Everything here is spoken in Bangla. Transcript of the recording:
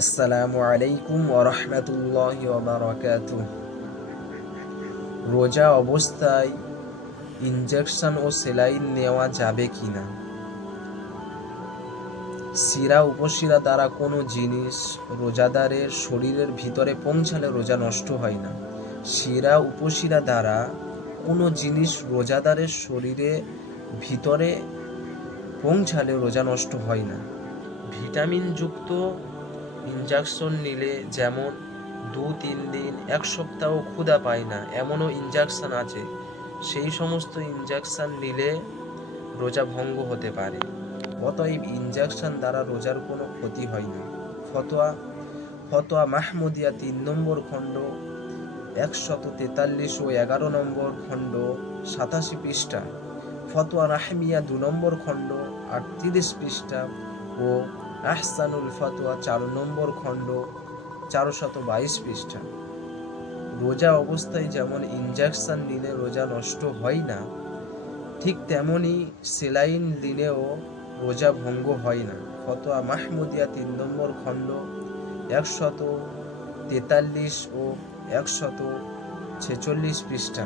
আসসালামু আলাইকুম ওয়া রাহমাতুল্লাহি ওয়া বারাকাতুহু। রোজা অবস্থায় ইনজেকশন ও সেলাইন নেওয়া যাবে কিনা? শিরা উপশিরা দ্বারা কোনো জিনিস রোজাদারের শরীরের ভিতরে পৌঁছালে রোজা নষ্ট হয় না। শিরা উপশিরা দ্বারা কোনো জিনিস রোজাদারের শরীরে ভিতরে পৌঁছালে রোজা নষ্ট হয় না। ভিটামিনযুক্ত ইনজেকশন নিলে, যেমন 2-3 দিন, 1 সপ্তাহ ক্ষুধা পায় না, এমনও ইনজেকশন আছে। সেই সমস্ত ইনজেকশন নিলে রোজা ভঙ্গ হতে পারে। অতএব ইনজেকশন দ্বারা রোজার কোনো ক্ষতি হয় না। ফতোয়া ফতোয়া মাহমুদিয়া 3 নম্বর খণ্ড 143 ও 11 নম্বর খণ্ড 87 পৃষ্ঠা, ফতোয়া রাহমিয়া 2 নম্বর খণ্ড 38 পৃষ্ঠা ও আহসানুল ফতোয়া 4 নম্বর খণ্ড 422 পৃষ্ঠা। রোজা অবস্থায় যেমন ইনজেকশন নিলে রোজা নষ্ট হয় না, ঠিক তেমনি সেলাইন দিলেও রোজা ভঙ্গ হয় না। ফতোয়া মাহমুদিয়া 3 নম্বর খণ্ড 143 ও 146 পৃষ্ঠা।